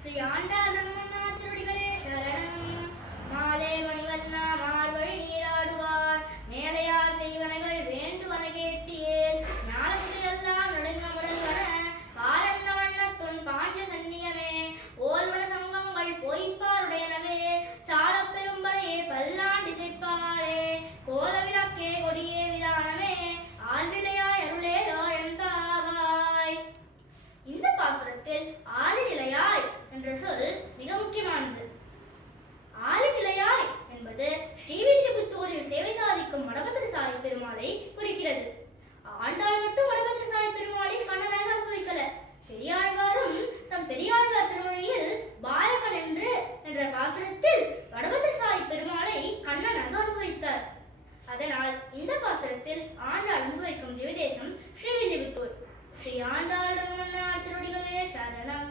ஸ்ரீ ஆண்டாளம்மன்னா திருடிகளே சரணம். மாலே மணிவண்ணா நீராடுவார். மேலையார் செய்வனைகள் வேண்டுவன கேட்டியேல். ஞானத்தையெல்லாம் நடுங்க பாஞ்ச சன்னியமே. ஓர்வன சங்கங்கள் பொய்ப்பாருடையனவே சால பெரும்பரையே பல்லாண்டு சேர்ப்பாரே கோல விளக்கே கொடியே விதானமே. ஆழ்விடையாய் அருளேலோ என்பாவாய். இந்த பாசுரத்தில் ஆறு பாசனத்தில் வடபத்திரசாயி பெருமாளை கண்ணனாக அனுபவித்தார். அதனால் இந்த பாசனத்தில் ஆண்டாள் அனுபவிக்கும் திவ்யதேசம் ஸ்ரீவில்லிபுத்தூர். ஸ்ரீ ஆண்டாள் ரங்கநாதருடைய சரணம்.